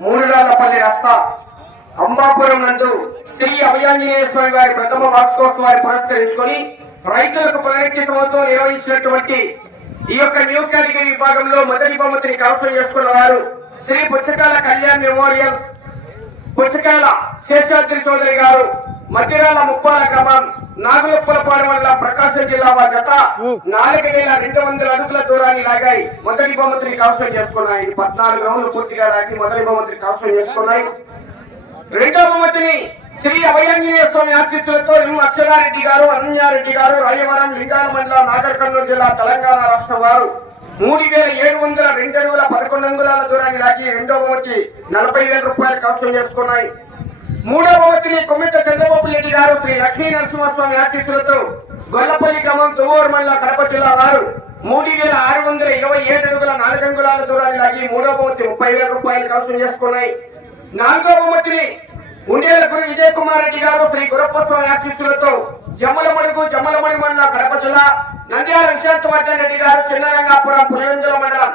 మూడులాలపల్లి రస్తా అంబాపురం నందు శ్రీ అభయాంజనేయ స్వామి వారి ప్రథమ వార్షికోత్సవాన్ని పురస్కరించుకొని రైతులకు పునరుద్ధృతంతో నిర్వహించినటువంటి ఈ యొక్క న్యూ కేటగిరీ విభాగంలో మొదటి బహుమతిని కవసం చేసుకున్న వారు శ్రీ పుచ్చకాల కళ్యాణ్ మెమోరియల్ పుచ్చకాల శేషాద్రి చౌదరి గారు మధ్యరాల ముప్పాల గ్రామం నాగులప్పలపాడు మండల ప్రకాశం జిల్లా వారి జత నాలుగు వేల రెండు వందల అడుగుల దూరాన్ని లాగాయి మొదటి బహుమతిని కవసం చేసుకున్నాయి. పద్నాలుగు రౌండ్లు పూర్తిగా లాగి మొదటి బహుమతిని కవసం చేసుకున్నాయి. రెండో బహుమతిని శ్రీ అభయాంజనేయ స్వామి ఆశీస్సులతో ఎం అక్షరారెడ్డి గారు అనన్యారెడ్డి గారు రాయవరం లింగాల మండల నాగర్ కర్నూలు జిల్లా తెలంగాణ రాష్ట్రం వారు మూడు వేల ఏడు వందల రెండు అడుగుల పదకొండు అంగుళాల దూరాన్ని లాగి రెండవ బహుమతి నలభై వేల రూపాయలు కవసం చేసుకున్నాయి. మూడవ బహుమతిని కొమ్మిత చంద్రబాబు రెడ్డి గారు శ్రీ లక్ష్మీ నరసింహస్వామి ఆశీస్సులతో గొల్లపల్లి గ్రామం తువ్వూరు మండల కడప జిల్లా వారు మూడు వేల ఆరు వందల ఇరవై ఏడు అడుగుల నాలుగు అంగుళాల దూరాన్ని లాగి మూడవ బహుమతి ముప్పై వేల రూపాయలు కవసం చేసుకున్నాయి. నాలుగవ బహుమతిని ఉండేల గురు విజయ్ కుమార్ రెడ్డి గారు శ్రీ గురప్ప స్వామి ఆశీస్సులతో జమ్మలమడుగు జమ్మలమడి మండల కడప జిల్లా నంద్యాల విశాంతవర్ధన్ రెడ్డి గారు చిన్నరంగాపురం పులివెందుల మండలం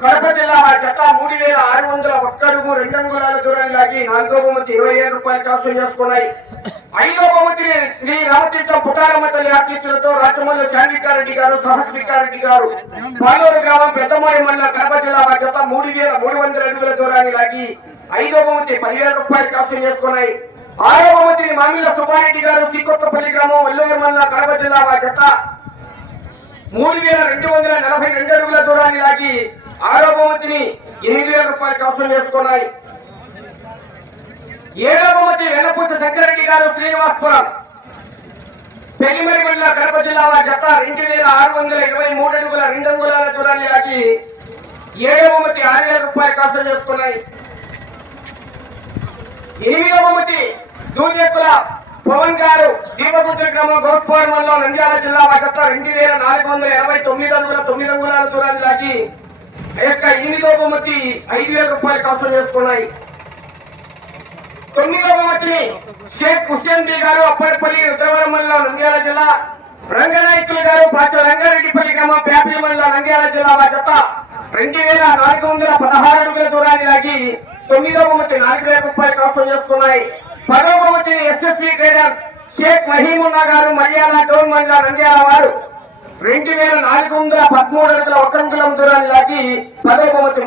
కడప జిల్లా ఆ జత మూడు వేల ఆరు వందల ఒక్క అడుగు రెండు అంగుళాల దూరం లాగి నాలుగో బహుమతి ఇరవై ఏడు రూపాయలు కాసు చేసుకున్నాయి. ఐదో బహుమతి శ్రీ రామతీర్థం పుటారమ్మ తల్లి ఆశీస్సులతో రాజమల్లి శాంతికారెడ్డి గారు సహస్రికారెడ్డి గారు పాలూరు గ్రామం పెద్దమూడి మండల కడప జిల్లా ఆ జత మూడు వేల మూడు వందల అడుగుల దూరాన్ని లాగి ఐదో బహుమతి పదివేల రూపాయలు కాసు చేసుకున్నాయి. ఆరో బహుమతిని మామిల సుబ్బారెడ్డి గారు శ్రీకొత్తపల్లి గ్రామం వల్లూరు మండల కడప జిల్లా ఆ జత. మూడు వేల రెండు వందల నలభై రెండు అడుగుల దూరాన్ని లాగి ఆరో బహుమతిని ఎనిమిది వేల రూపాయలు కవసం చేసుకున్నాయి. ఏడో బహుమతి వెనపూస శంకరెడ్డి గారు శ్రీనివాసపురం. పెళ్ళిమరి మండల కడప జిల్లా వారి జత రెండు వేల ఆరు వందల ఇరవై మూడు అడుగుల రెండు అంగుళాల దూరాన్ని లాగి ఏడవ బహుమతి ఆరు వేల రూపాయలు కవసం చేసుకున్నాయి ఎనిమిదవ బహుమతి పవన్ గారు దీపగుంట గ్రామం గోస్పూర్ మండలం నంద్యాల జిల్లా వాటత రెండు వేల నాలుగు వందల ఇరవై తొమ్మిది వందల తొమ్మిది అంగుళాల దూరాన్ని లాగి ఆ యొక్క ఎనిమిదవ బహుమతి ఐదు వేల రూపాయలు కవసం చేసుకున్నాయి. తొమ్మిదవ బహుమతిని షేక్ హుసేన్ బి గారు అప్పటిపల్లి ఉత్తరవరం మండలం నంద్యాల జిల్లా రంగనాయకులు గారు పాచ రంగారెడ్డిపల్లి గ్రామం ప్యాపిలి మండలం నంద్యాల జిల్లా వాటత రెండు వేల నాలుగు వందల పదహారు అడుగుల దూరాన్ని లాగి తొమ్మిదో బహుమతి నాలుగు వేల రూపాయలు కవసం చేసుకున్నాయి. పదో బహుమతిని ఎస్ఎస్వి ట్రేడర్స్ షేక్ మహీముల్లా గారు మర్యాల టోన్ మండల నంద్యాల వారు. రెండు వేల నాలుగు వందల పదమూడు అడుగుల ఒక అంగుళం దూరాన్ని లాగి పదో బహుమతి